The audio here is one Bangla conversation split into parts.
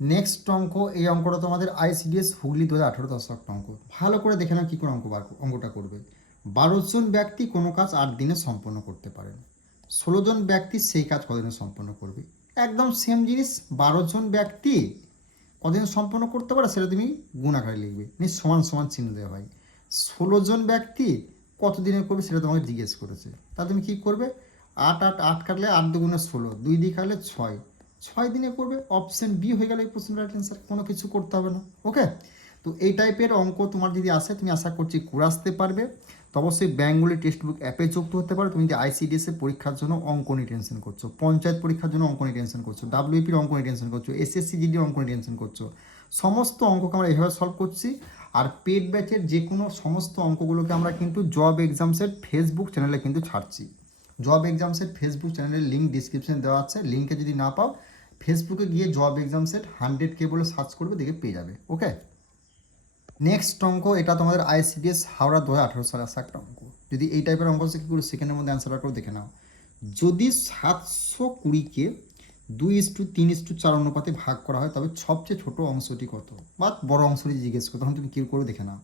নেক্সট অঙ্ক, এই অঙ্কটা তোমাদের আইসিডিএস হুগলি 2018 দশক অঙ্ক। ভালো করে দেখে নাও কী করে অঙ্কটা করবে। 12 জন ব্যক্তি কোনো কাজ 8 দিনে সম্পন্ন করতে পারেন। 16 জন ব্যক্তি সেই কাজ কদিনে সম্পন্ন করবে। একদম সেম জিনিস। 12 জন ব্যক্তি কদিন সম্পন্ন করতে পারে সেটা তুমি গুণ আকারে লিখবে, সমান সমান চিহ্ন দেওয়া হয়। 16 জন ব্যক্তি কত দিনে করবে সেটা তোমাকে জিজ্ঞেস করেছে। তা তুমি কী করবে, 8 কাটলে 8 × 2 = 16, 2 দিয়ে কাটলে 6, 6 দিনে করবে। অপশন বি হয়ে গেল এই প্রশ্নের রাইট অ্যান্সার, কোনো কিছু করতে হবে না। ওকে, তো এই টাইপের অঙ্ক তোমার যদি আসে তুমি আশা করছি করে আসতে পারবে। তো অবশ্যই বেঙ্গলি টেক্সট বুক অ্যাপে যুক্ত হতে পারো। তুমি যদি আইসিডিএস এর পরীক্ষার জন্য অঙ্ক নিয়ে টেনশন করছো, পঞ্চায়েত পরীক্ষার জন্য অঙ্ক নিয়ে টেনশন করছো, ডাব্লিউপির অঙ্ক নিয়ে টেনশন করছো, এসএসসি জিডির অঙ্ক নিয়ে টেনশন করছো, সমস্ত অঙ্ককে আমরা এভাবে সলভ করছি। আর পেড ব্যাচের যে কোনো সমস্ত অঙ্কগুলোকে আমরা কিন্তু জব এক্সামসের ফেসবুক চ্যানেলে কিন্তু ছাড়ছি। জব এক্সামসের ফেসবুক চ্যানেলের লিঙ্ক ডিসক্রিপশনে দেওয়া আছে, লিঙ্কে যদি না পাও ফেসবুকে গিয়ে জব এক্সামসেট 100K বলে সার্চ করবে, দেখে পেয়ে যাবে। ওকে, নেক্সট অঙ্ক, এটা তোমাদের আইসিডিএস হাওড়া 2018 সালে আসা একটা অঙ্ক। যদি এই টাইপের অঙ্ক আছে কী করে সেকেন্ডের মধ্যে অ্যান্সার করে দেখে নাও। যদি 720-কে 2:3:4 অনুপাতে ভাগ করা হয় তবে সবচেয়ে ছোট অংশটি কত, বা বড় অংশটি জিজ্ঞেস করো, তখন তুমি কী করে দেখে নাও।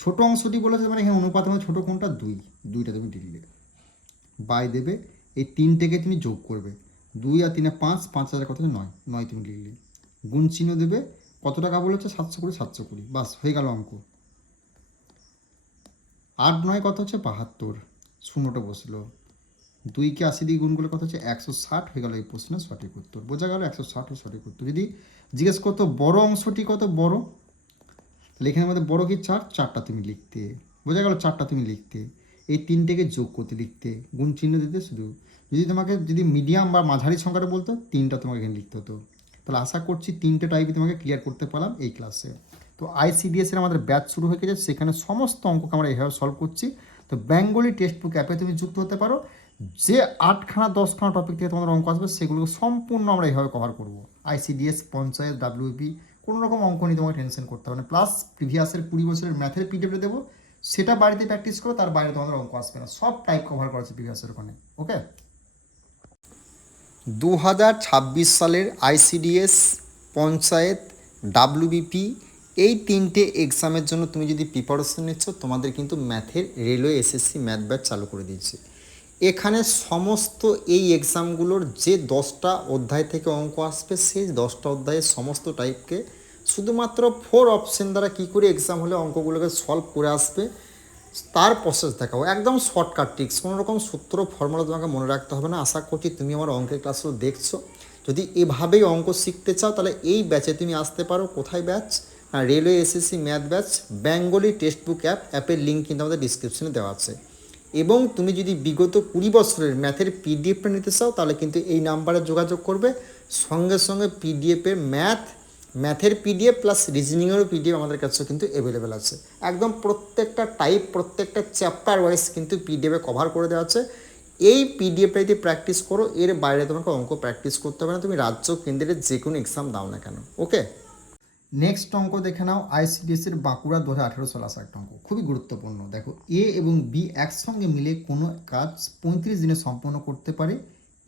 ছোট অংশটি বলেছে মানে এখানে অনুপাত মানে ছোটো কোনটা, দুইটা তুমি লিখলে, বাই দেবে, এই 3টেকে তুমি যোগ করবে, 2 আর 3 5, 5 হাজার কত, 9 তুমি লিখলে, গুণ চিহ্ন দেবে। কত টাকা বলেছে, 720, বাস হয়ে গেল অঙ্ক। 8 9 কত হচ্ছে 72, শূন্যটা বসলো। 2কে 80 দিয়ে গুণ করলে কত হচ্ছে 160, হয়ে গেল এই প্রশ্নের সঠিক উত্তর। বোঝা গেল 160 সঠিক উত্তর। যদি জিজ্ঞেস করতো বড় অংশটি কত, বড় লেখার মধ্যে বড় কি 4টা তুমি লিখতে। বোঝা গেল 4টা তুমি লিখতে, এই 3টেকে যোগ করতে লিখতে, গুণ চিহ্ন দিতে শুধু। যদি মিডিয়াম বা মাঝারি সংখ্যাটা বলতো 3টা তোমাকে এখানে লিখতে হতো। তাহলে আশা করছি 3টে টাইপই তোমাকে ক্লিয়ার করতে পারলাম এই ক্লাসে। তো আইসিডিএসের আমাদের ব্যাচ শুরু হয়ে গেছে, সেখানে সমস্ত অঙ্ককে আমরা এভাবে সলভ করছি। তো বেঙ্গলি টেক্সট বুক অ্যাপে তুমি যুক্ত হতে পারো। যে 8খানা 10খানা টপিক থেকে তোমাদের অঙ্ক আসবে সেগুলো সম্পূর্ণ আমরা এইভাবে কভার করব। আইসিডিএস, পঞ্চায়েত, ডাব্লিউপি, কোনো রকম অঙ্ক নিয়ে তোমাকে টেনশন করতে হবে না। প্লাস প্রিভিয়াসের 20 বছরের ম্যাথের পিডিএফটা দেবো, সেটা বাড়িতে প্র্যাকটিস করো, তার বাইরে তোমাদের অঙ্ক আসবে না। সব টাইপ কভার করা আছে প্রিভিয়াসের ওখানে। ওকে, 2026 সালের আইসিডিএস, পঞ্চায়েত, ডাব্লিউবিপি, এই 3টে এক্সামের জন্য তুমি যদি প্রিপারেশন নিচ্ছ, তোমাদের কিন্তু ম্যাথের রেলওয়ে এসএসসি ম্যাথ ব্যাচ চালু করে দিয়েছে। এখানে সমস্ত এই এক্সামগুলোর যে 10টা অধ্যায় থেকে অঙ্ক আসবে, সেই 10টা অধ্যায়ের সমস্ত টাইপকে শুধুমাত্র 4 অপশন দ্বারা কী করে এক্সাম হলে অঙ্কগুলোকে সলভ করে আসবে তার প্রসেস দেখাবো। একদম শর্টকাট ট্রিক্স, কোনো রকম সূত্র ফর্মুলা তোমাকে মনে রাখতে হবে না। আশা করছি তুমি আমার অঙ্কের ক্লাসগুলো দেখছো। যদি এভাবেই অঙ্ক শিখতে চাও তাহলে এই ব্যাচে তুমি আসতে পারো। কোথায় batch, railway SSC math batch, Bengali text book অ্যাপের লিঙ্ক কিন্তু আমাদের ডিসক্রিপশনে দেওয়া আছে। এবং তুমি যদি বিগত 20 বছরের ম্যাথের পিডিএফটা নিতে চাও তাহলে কিন্তু এই নাম্বারে যোগাযোগ করবে। সঙ্গে সঙ্গে পিডিএফের ম্যাথের পিডিএফ প্লাস রিজনিংয়েরও পিডিএফ আমাদের কাছে কিন্তু অ্যাভেলেবেল আছে। একদম প্রত্যেকটা টাইপ, প্রত্যেকটা চ্যাপ্টার ওয়াইজ কিন্তু পিডিএফে কভার করে দেওয়া আছে। এই পিডিএফটা যদি প্র্যাকটিস করো, এর বাইরে তোমাকে অঙ্ক প্র্যাকটিস করতে হবে না, তুমি রাজ্য কেন্দ্রের যে কোনো এক্সাম দাও না কেন। ওকে, নেক্সট অঙ্ক দেখে নাও। আইসিডিএস এর বাঁকুড়া 2018 সালে আসা একটা অঙ্ক, খুবই গুরুত্বপূর্ণ। দেখো, এ এবং বি একসঙ্গে মিলে কোনো কাজ 35 দিনে সম্পন্ন করতে পারে।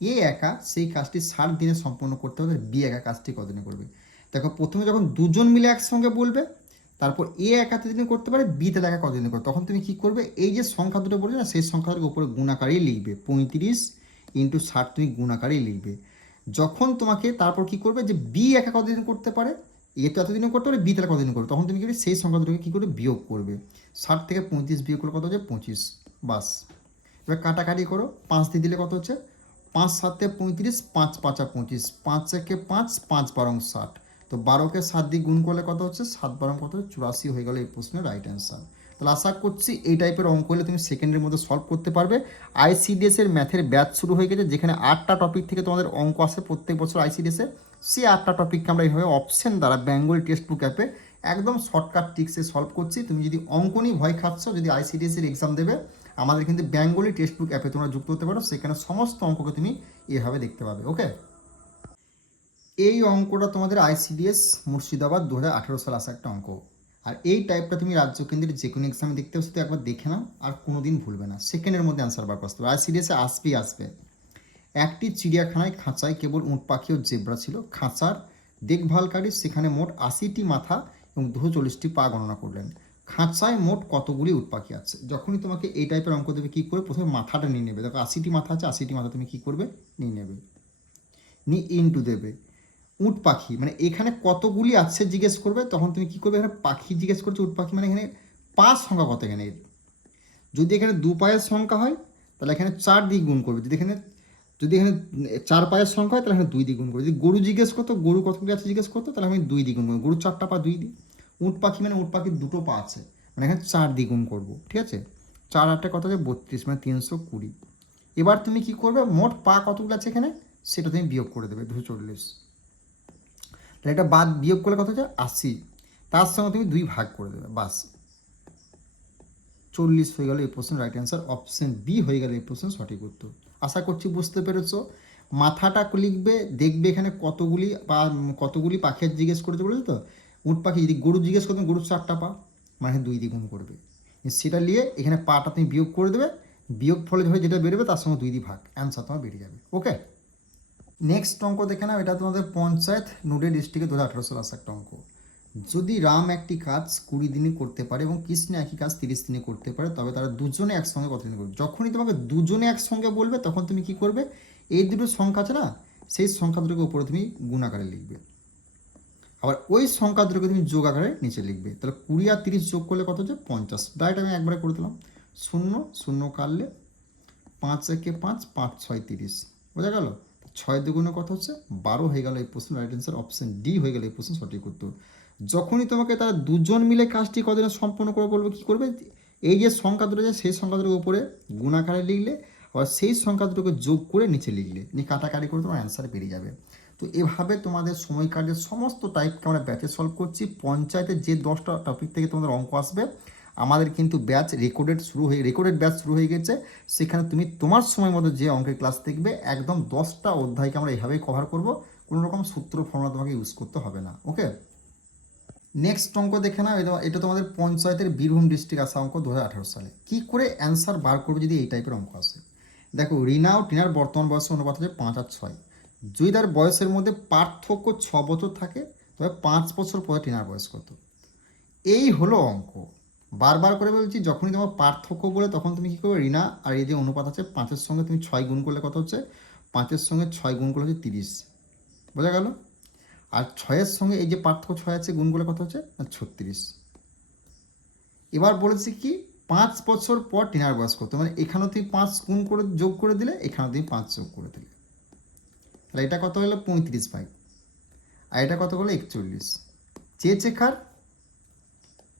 এ একা সেই কাজটি 60 দিনে সম্পন্ন করতে হবে, বি একা কাজটি কতদিনে করবে। দেখো, প্রথমে যখন দুজন মিলে একসঙ্গে বলবে, তারপর এ একা দিনে করতে পারে, বি তাহলে একা কতদিনে করবে, তখন তুমি কী করবে, এই যে সংখ্যা দুটো বলবে না, সেই সংখ্যাটাকে উপরে গুণাকারেই লিখবে। 35 × 60 তুমি গুণাকারেই লিখবে। যখন তোমাকে তারপর কী করবে, যে বি একা কতদিন করতে পারে, এ তো এতদিনে করতে পারে, বি তাহলে কতদিন করবে, তখন তুমি কী করবে, সেই সংখ্যা দুটোকে কী করে বিয়োগ করবে। 60 থেকে 35 বিয়োগ করলে কত হচ্ছে 25, বাস। এবার কাটাকাটি করো, 5 দিয়ে দিলে কত হচ্ছে 5 7 35, 5 5 25, 5 1 5, 5 12 60। তো 12কে 7 দিয়ে গুণ করলে কত হচ্ছে 7 12 কত, 84 হয়ে গেল এই প্রশ্নের রাইট অ্যান্সার। তাহলে আশা করছি এই টাইপের অঙ্ক হলে তুমি সেকেন্ডের মধ্যে সলভ করতে পারবে। আইসিডিএস এর ম্যাথের ব্যাচ শুরু হয়ে গেছে, যেখানে 8টা টপিক থেকে তোমাদের অঙ্ক আসে প্রত্যেক বছর আইসিডিএস এ। সেই 8টা টপিককে আমরা এইভাবে অপশন দ্বারা বেঙ্গলি টেক্সট বুক অ্যাপে একদম শর্টকাট ট্রিক্সে সলভ করছি। তুমি যদি অঙ্ক নিয়ে ভয় খাচ্ছ, যদি আইসিডিএস এর এক্সাম দেবে, আমাদের কিন্তু বেঙ্গলি টেক্সট বুক অ্যাপে তোমরা যুক্ত হতে পারো, সেখানে সমস্ত অঙ্ককে তুমি এভাবে দেখতে পাবে। ওকে, এই অঙ্কটা তোমাদের আইসিডিএস মুর্শিদাবাদ 2018 সালে আসা একটা অঙ্ক। আর এই টাইপটা তুমি রাজ্য কেন্দ্রের যে কোনো এক্সামে দেখতে হবে, শুধু একবার দেখে নাও, আর কোনো দিন ভুলবে না। সেকেন্ডের মধ্যে অ্যান্সার বার করতে হবে। আইসিডিএসে আসবে। একটি চিড়িয়াখানায় খাঁচায় কেবল উট পাখি ও জেব্রা ছিল। খাঁচার দেখভালকারী সেখানে মোট 80টি মাথা এবং 240টি পা গণনা করলেন। খাঁচায় মোট কতগুলি উট পাখি আছে? যখনই তোমাকে এই টাইপের অঙ্ক দেবে, কী করে প্রথমে মাথাটা নিয়ে নেবে। দেখো 80টি মাথা আছে, 80টি মাথা তুমি কী করবে, নিয়ে নেবে, নিয়ে ইনটু দেবে উট পাখি, মানে এখানে কতগুলি আছে জিজ্ঞেস করবে, তখন তুমি কী করবে, এখানে পাখি জিজ্ঞেস করছো, উট পাখি মানে এখানে পা সংখ্যা কত এখানে। যদি এখানে 2 পায়ের সংখ্যা হয় তাহলে এখানে 4 দিয়ে গুণ করবে, যদি এখানে 4 পায়ের সংখ্যা হয় তাহলে এখানে 2 দিয়ে গুণ করবে। যদি গরু জিজ্ঞেস করতো, গরু কতগুলি আছে জিজ্ঞেস করতো, তাহলে আমি 2 দিয়ে গুণ করবো। গরু 4টা পা, 2 দিই। উট পাখি মানে উট পাখির 2টো পা আছে, মানে এখানে 4 দিয়ে গুণ করবো, ঠিক আছে। 4 8 কত আছে, 32, মানে 320। এবার তুমি কি করবে, মোট পা কতগুলো আছে এখানে সেটা তুমি বিয়োগ করে দেবে, 240। তাহলে এটা বাদ বিয়োগ করলে কত হচ্ছে, 80। তার সঙ্গে তুমি 2 ভাগ করে দেবে, বাস 40 হয়ে গেল এই প্রশ্নের রাইট অ্যান্সার। অপশন বি হয়ে গেল এই প্রশ্নের সঠিক উত্তর। আশা করছি বুঝতে পেরেছো। মাথাটা লিখবে, দেখবে এখানে কতগুলি পাখি জিজ্ঞেস করতে বলেছে তো, উট পাখি। যদি গরু জিজ্ঞেস করতেন, গরুর 4টা পা, মানে 2 দ্বিগুণ করবে, সেটা নিয়ে এখানে পাটা তুমি বিয়োগ করে দেবে, বিয়োগ ফলে হয়ে যেটা বেরোবে তার সঙ্গে 2 দিয়ে ভাগ, অ্যান্সার তোমার বেরিয়ে যাবে। ওকে, নেক্সট অঙ্ক দেখে নাও। এটা তোমাদের পঞ্চায়েত নদিয়া ডিস্ট্রিক্টে 2018 সালে আসা একটা অঙ্ক। যদি রাম একটি কাজ 20 দিনে করতে পারে এবং কৃষ্ণ একই কাজ 30 দিনে করতে পারে, তবে তারা দুজনে একসঙ্গে কত দিনে করবে। যখনই তোমাকে দুজনে একসঙ্গে বলবে, তখন তুমি কি করবে, এই দুটো সংখ্যা আছে না, সেই সংখ্যা দুটোকে উপরে তুমি গুণ আকারে লিখবে, আবার ওই সংখ্যা দুটোকে তুমি যোগ আকারে নিচে লিখবে। তাহলে 20 আর 30 যোগ করলে কত হচ্ছে, 50। ডাইরেক্ট আমি একবারে করে দিলাম, 0 0 কাটলে 5 একে 5, 5 6 30, বোঝা গেল। 6 দুগুণে কত হচ্ছে, 12 হয়ে গেল এই প্রশ্নের রাইট অ্যান্সার। অপশন ডি হয়ে গেল এই প্রশ্নের সঠিক উত্তর। যখনই তোমাকে তারা দুজন মিলে কাজটি কতদিনে সম্পন্ন করে বলবে, কী করবে, এই যে সংখ্যা দুটো আছে সেই সংখ্যা দুটোর উপরে গুণাকারে লিখলে, আবার সেই সংখ্যা দুটোকে যোগ করে নিচে লিখলে, নিয়ে কাটাকাটি করে তোমার অ্যান্সার বেরিয়ে যাবে। তো এভাবে তোমাদের সময় কার্ডের সমস্ত টাইপকে আমরা ব্যাচে সলভ করছি। পঞ্চায়েতের যে 10টা টপিক থেকে তোমাদের অঙ্ক আসবে, আমাদের কিন্তু ব্যাচ রেকর্ডেড ব্যাচ শুরু হয়ে গেছে। সেখানে তুমি তোমার সময় মতো যে অঙ্কের ক্লাস দেখবে, একদম 10টা অধ্যায়কে আমরা এইভাবেই কভার করব, কোনো রকম সূত্র ফর্মুলা তোমাকে ইউজ করতে হবে না। ওকে, নেক্সট অঙ্ক দেখে নাও। এটা তোমাদের পঞ্চায়েতের বীরভূম ডিস্ট্রিক্ট আসা অঙ্ক 2018 সালে। কি করে অ্যান্সার বার করবে যদি এই টাইপের অঙ্ক আসে। দেখো, রিনা ও টিনার বর্তমান বয়সের অনুপাত হচ্ছে 5 আর 6। যদি তার বয়সের মধ্যে পার্থক্য 6 বছর থাকে, তবে 5 বছর পরে টিনার বয়স কত। এই হলো অঙ্ক। বারবার করে বলছি, যখনই তোমার পার্থক্য বলে, তখন তুমি কী করবে, রিনা আর এই যে অনুপাত আছে 5-এর সঙ্গে তুমি 6 গুণ করলে কত হচ্ছে, 5-এর সঙ্গে 6 গুণ করলে হচ্ছে 30, বোঝা গেল। আর 6-এর সঙ্গে এই যে পার্থক্য 6 আছে, গুণ করলে কত হচ্ছে, 36। এবার বলেছি কি, 5 বছর পর টিনার বয়স কত, মানে এখানেও তুমি 5 গুণ করে যোগ করে দিলে, এখানেও তুমি 5 যোগ করে দিলে, তাহলে এটা কত হলো 35 ভাই, আর এটা কত হলো 41। চেয়েছে কার,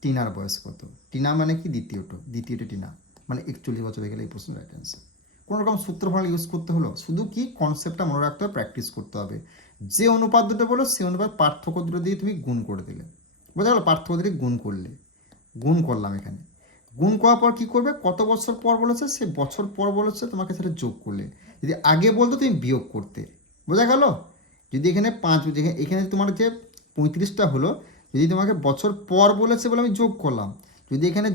টিনার বয়স কত। টিনা মানে কি, দ্বিতীয়টা টিনা, মানে 41 বছর হয়ে গেলে এই প্রশ্নের রাইট অ্যান্সার। কোনো রকম সূত্র ফর্মুলা ইউজ করতে হলো, শুধু কি কনসেপ্টটা মনে রাখতে হবে, প্র্যাকটিস করতে হবে। যে অনুপাত দুটো বলো, সেই অনুপাত পার্থক্য দুটো দিয়ে তুমি গুণ করে দিলে, বোঝা গেলো। পার্থক্য দিয়ে গুণ করলাম এখানে। গুণ করার পর কী করবে, কত বছর পর বলেছে, সে বছর পর বলেছে, তোমাকে সেটা যোগ করলে। যদি আগে বলতো তুমি বিয়োগ করতে, বোঝা গেল। যদি এখানে 5, এখানে তোমার যে 35টা হলো, যদি তোমাকে বছর পর বলেছে বলে আমি যোগ করলাম, যদি এখানে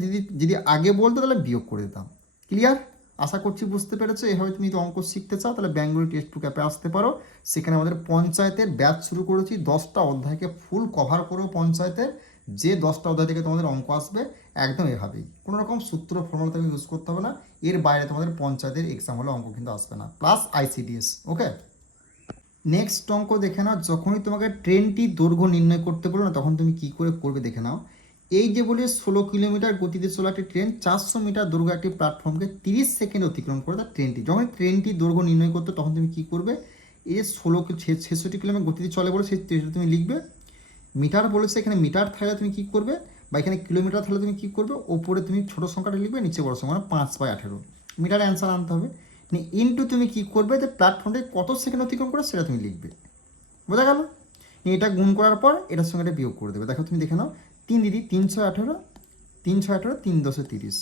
যদি আগে বলতো তাহলে বিয়োগ করে দিতাম। ক্লিয়ার? আশা করছি বুঝতে পেরেছো। এভাবে তুমি যদি অঙ্ক শিখতে চাও, তাহলে বেঙ্গলি টেক্সট বুক অ্যাপে আসতে পারো। সেখানে আমাদের পঞ্চায়েতের ব্যাচ শুরু করেছি, 10টা অধ্যায়কে ফুল কভার করো পঞ্চায়েতের। যে 10টা অধ্যায় থেকে তোমাদের অঙ্ক আসবে, একদম এভাবেই, কোনো রকম সূত্র ফর্মুলা তুমি ইউজ করতে হবে না। এর বাইরে তোমাদের পঞ্চায়েতের এক্সাম হলে অঙ্ক কিন্তু আসবে না, প্লাস ICDS। ওকে, নেক্সট অঙ্ক দেখে নাও। যখনই তোমাকে ট্রেনটি দৈর্ঘ্য নির্ণয় করতে বলো না, তখন তুমি কি করে করবে দেখে নাও। এই যে বলে 16 কিলোমিটার গতিতে চলা একটি ট্রেন 400 মিটার দৈর্ঘ্য একটি প্ল্যাটফর্মকে 30 সেকেন্ড অতিক্রম করে তার ট্রেনটি। যখন ট্রেনটি দৈর্ঘ্য নির্ণয় করতে, তখন তুমি কি করবে, এই যে 66 কিলোমিটার গতিতে চলে বলে সেই তুমি লিখবে। মিটার বলেছে, এখানে মিটার থাকলে তুমি কি করবে, বা এখানে কিলোমিটার থাকলে তুমি কি করবে, ওপরে তুমি ছোটো সংখ্যাটা লিখবে, নিচে বড় সংখ্যা, 5/18 মিটার অ্যান্সার আনতে হবে। ইনটু তুমি কি করবে, যে প্ল্যাটফর্মে কত সেকেন্ড অতিক্রম করে সেটা তুমি লিখবে, বোঝা গেল। এটা গুণ করার পর এটার সঙ্গে এটা বিয়োগ করে দেবে। দেখো, তুমি দেখে নাও, 3 দিদি 318, 318, 3 10 30,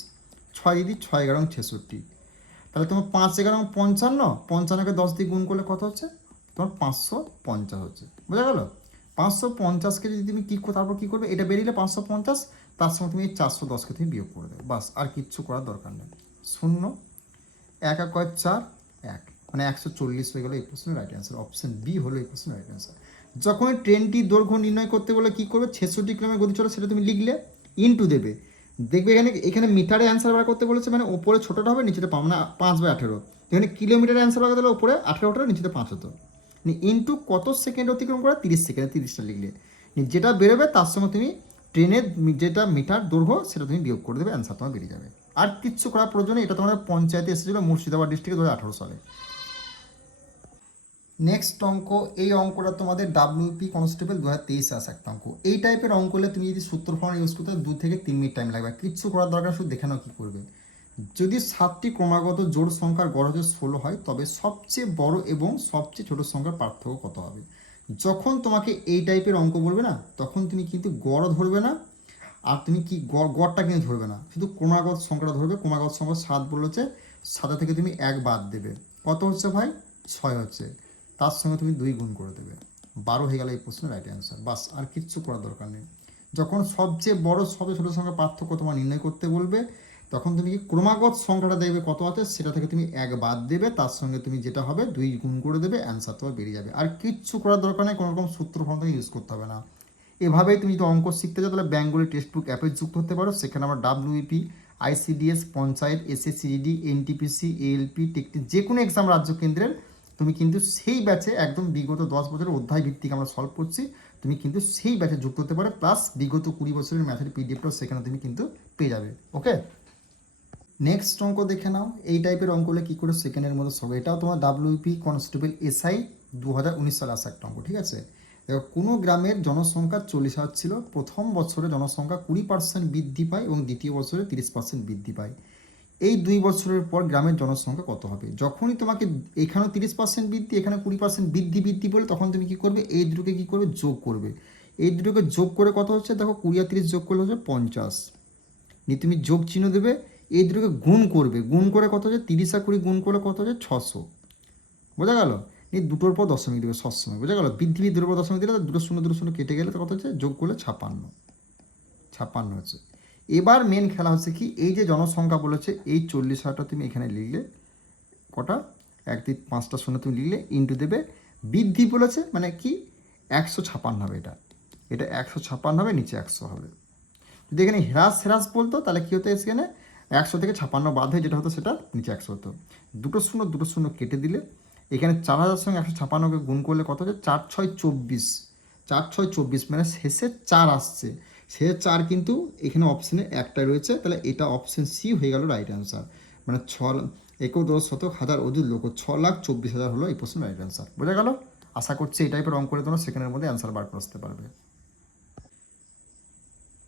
6 দিদি 6 11 66, তাহলে তোমার 5 11 55, 55কে 10 দিয়ে গুণ করলে কত হচ্ছে, তোমার 550 হচ্ছে, বোঝা গেল। 550কে যদি তুমি কী, তারপর কী করবে, এটা বেরিয়ে 550, তার সঙ্গে তুমি 410কে তুমি বিয়োগ করে দেবে, বাস, আর কিচ্ছু করার দরকার নেই। 0 1 4 1, মানে 140 হয়ে গেলো এই প্রশ্নের রাইট অ্যান্সার। অপশন বি হলো এই প্রশ্নের রাইট অ্যান্সার। যখন ট্রেনটি দৈর্ঘ্য নির্ণয় করতে বলে কী করবে, 66 কিলোমিটার গতি চলে সেটা তুমি লিখলে, ইনটু দেবে, দেখবে এখানে এখানে মিটারে অ্যান্সার বার করতে বলেছে, মানে ওপরে ছোটোটা হবে নিচেতে মানে 5/18, এখানে কিলোমিটারে অ্যান্সার বার করতে হলে ওপরে 18টা নিচেতে 5 হতো, ইনটু কত সেকেন্ড অতিক্রম করে 30 সেকেন্ডে 30টা লিখলে, যেটা বেরোবে তার সঙ্গে তুমি ট্রেনের যেটা মিটার দৈর্ঘ্য সেটা তুমি বিয়োগ করে দেবে, অ্যান্সার তোমার বেরিয়ে যাবে। আর কিচ্ছু করার প্রয়োজনে, এটা তোমাদের পঞ্চায়েতে এসেছিলো মুর্শিদাবাদ ডিস্ট্রিক্টে 2018 সালে। নেক্সট অঙ্ক, এই অঙ্কটা তোমাদের ডাব্লিউপি কনস্টেবল 2023 আসা একটা অঙ্ক। এই টাইপের অঙ্ক হলে তুমি যদি সূত্র ফর্মুলা ইউজ করতে 2 থেকে 3 মিনিট টাইম লাগবে, কিচ্ছু করার দরকার, শুধু দেখে নাও কী করবে। যদি 7টি ক্রমাগত জোড় সংখ্যার গড় হচ্ছে 16 হয়, তবে সবচেয়ে বড় এবং সবচেয়ে ছোট সংখ্যার পার্থক্য কত হবে। যখন তোমাকে এই টাইপের অঙ্ক বলবে না, তখন তুমি কিন্তু গড় ধরবে না, আর তুমি কি গড়টা কিন্তু ধরবে না, শুধু ক্রমাগত সংখ্যাটা ধরবে। ক্রমাগত সংখ্যা 7 বলেছে, 7 থেকে তুমি 1 বাদ দেবে, কত হচ্ছে ভাই, 6 হচ্ছে, তার সঙ্গে তুমি 2 গুণ করে দেবে, 12 হয়ে গেল এই প্রশ্নের রাইট অ্যান্সার। বাস, আর কিচ্ছু করার দরকার নেই। যখন সবচেয়ে বড় সবচেয়ে ছোটো সংখ্যার পার্থক্য তোমার নির্ণয় করতে বলবে, তখন তুমি কি ক্রমাগত সংখ্যাটা দেখবে কত আছে, সেটা থেকে তুমি 1 বাদ দেবে, তার সঙ্গে তুমি যেটা হবে 2 গুণ করে দেবে, অ্যান্সার তোমার বেরিয়ে যাবে। আর কিচ্ছু করার দরকার নেই, কোনো রকম সূত্র ফর্মুলা ইউজ করতে হবে না। এভাবেই তুমি যদি অঙ্ক শিখতে চাও তাহলে বেঙ্গলি টেক্সট বুক অ্যাপে যুক্ত হতে পারো। সেখানে আমরা WP, ICDS, panchayat, SSC GD, NTPC, ALP, technique, যে কোনো এক্সাম রাজ্য কেন্দ্রের তুমি কিন্তু সেই ব্যাচে একদম বিগত 10 বছরের অধ্যায় ভিত্তিক আমরা সলভ করছি, তুমি কিন্তু সেই ব্যাচে যুক্ত হতে পারো। প্লাস বিগত 20 বছরের ম্যাথের পিডিএফটাও সেখানে তুমি কিন্তু পেয়ে যাবে। ওকে, নেক্সট অঙ্ক দেখে নাও। এই টাইপের অঙ্ক হলে কী করে সেকেন্ডের মধ্যে সব, এটাও তোমার ডাব্লিউপি কনস্টেবল এসআই 2019 সালে আসা একটা অঙ্ক, ঠিক আছে। দেখো, কোনো গ্রামের জনসংখ্যা 40,000 ছিল, প্রথম বছরে জনসংখ্যা 20% বৃদ্ধি পায় এবং দ্বিতীয় বছরে 30% বৃদ্ধি পায়। এই 2 বছরের পর গ্রামের জনসংখ্যা কত হবে। যখনই তোমাকে এখানেও 30% বৃদ্ধি, এখানে 20% বৃদ্ধি বলে, তখন তুমি কী করবে, এই দুটোকে কী করবে, যোগ করবে। এই দুটোকে যোগ করে কত হচ্ছে, দেখো 20 আর 30 যোগ করলে হচ্ছে 50, নিয়ে তুমি যোগ চিহ্ন দেবে, এই দুটোকে গুণ করবে, গুণ করে কত হচ্ছে, 30 আর 20 গুণ করলে কত হচ্ছে, 600, বোঝা গেল। এই দুটোর পর দশমিক দেবে সবসময়, বোঝা গেল। বৃদ্ধি দুটোর পর দশমিক দিলে দুটো শূন্য কেটে গেলে তো কত হচ্ছে, যোগ করলে 56 হচ্ছে। এবার মেন খেলা হচ্ছে কি, এই যে জনসংখ্যা বলেছে, এই 40,000টা তুমি এখানে লিখলে, কটা 1 2 5টা শূন্য তুমি লিখলে, ইন্টু দেবে, বৃদ্ধি বলেছে মানে কি 156 হবে, এটা 156 হবে, নিচে 100 হবে। যদি এখানে হ্রাস বলতো তাহলে কী হতো, এখানে 100 থেকে 56 বাদ হয়ে যেটা হতো সেটা নিচে 100 হতো। দুটো শূন্য কেটে দিলে, এখানে 4000 সঙ্গে 156কে গুণ করলে কত হচ্ছে, 4 6 24, 4 6 24, মানে শেষে 4 আসছে, শেষে 4 কিন্তু এখানে অপশানে একটা রয়েছে, তাহলে এটা অপশান সি হয়ে গেল রাইট অ্যান্সার। মানে 6 একর 10 শতক হাজার অধিক লোক, 6,24,000 হলো এই প্রশ্নের রাইট অ্যান্সার। বোঝা গেল। আশা করছি এই টাইপের অঙ্ক করে তোমরা সেকেন্ডের মধ্যে অ্যান্সার বার করে আসতে পারবে।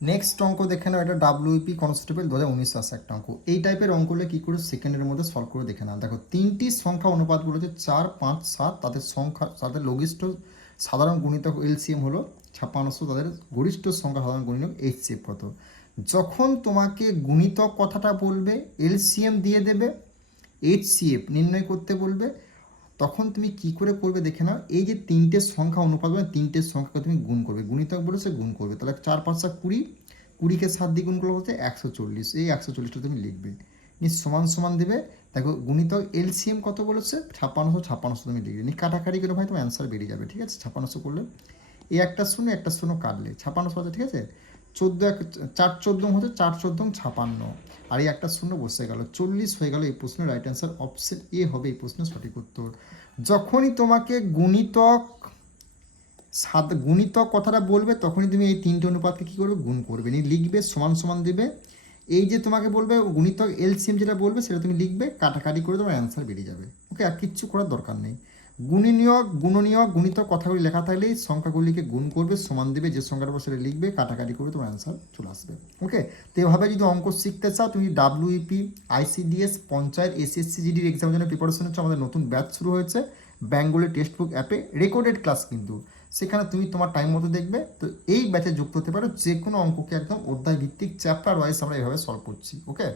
নেক্সট অঙ্ক দেখে নাও, এটা ডাব্লিউপি কনস্টেবল 2019 আসা একটা অঙ্ক। এই টাইপের অঙ্ক হলে কী করে সেকেন্ডের মধ্যে সলভ করে দেখে নাও। দেখো, 3টি সংখ্যা অনুপাত বলেছে 4 5 7, তাদের লঘিষ্ঠ সাধারণ গুণিতক এলসিএম হলো 5600, তাদের গরিষ্ঠ সংখ্যা সাধারণ গুণিতক এইচসিএফ কত। যখন তোমাকে গুণিতক কথাটা বলবে, এলসিএম দিয়ে দেবে, এইচসিএফ নির্ণয় করতে বলবে, তখন তুমি কি করে করবে দেখে নাও। এই যে 3টে সংখ্যা অনুপাত, মানে 3টে সংখ্যাকে তুমি গুণ করবে, গুণিতক বলেছে গুণ করবে, তাহলে 4 5 20, 20কে 7 দিয়ে গুণ করলে হচ্ছে 140, এই 140টা তুমি লিখবে, সমান দেবে। দেখো, গুণিতক এলসিএম কত বলেছে, 5600 তুমি লিখবে, কাটাকাটি করে ভাই তোমার অ্যান্সার বেরিয়ে যাবে, ঠিক আছে। 5600 করলে এই একটা শূন্য কাটলে 5600 আছে, ঠিক আছে। 4 14 হচ্ছে 4 14 56, আর এই একটা শূন্য বসে গেল, 40 হয়ে গেল এই প্রশ্নের রাইট অ্যান্সার। অপশন এ হবে এই প্রশ্নের সঠিক উত্তর। যখনই তোমাকে গুণিতক কথাটা বলবে, তখনই তুমি এই 3টে অনুপাতকে কী করবে, গুণ করবে, লিখবে, সমান দেবে। এই যে তোমাকে বলবে গুণিতক এলসিএম যেটা বলবে সেটা তুমি লিখবে, কাটাকাটি করে তোমার অ্যান্সার বেরিয়ে যাবে। ওকে, আর কিচ্ছু করার দরকার নেই। গুণনীয়ক গুণিতক কথাগুলি লেখা থাকলেই সংখ্যাগুলিকে গুণ করবে, সমান দেবে, যে সংখ্যাটা পাবে সেটা লিখবে, কাটাকাটি করে তোমার অ্যান্সার চলে আসবে। ওকে, তো এভাবে যদি অঙ্ক শিখতে চাও, তুমি ডাব্লিউপি, আইসিডিএস, পঞ্চায়েত, এসএসসিজিডির এক্সামের জন্য প্রিপারেশন হচ্ছে, আমাদের নতুন ব্যাচ শুরু হয়েছে বেঙ্গলি টেক্সট বুক অ্যাপে, রেকর্ডেড ক্লাস কিন্তু, সেখানে তুমি তোমার টাইম মতো দেখবে। তো এই ব্যাচে যুক্ত হতে পারো, যে কোনো অঙ্ককে একদম অধ্যায় ভিত্তিক চ্যাপ্টার ওয়াইজ আমরা এভাবে সলভ করছি। ওকে।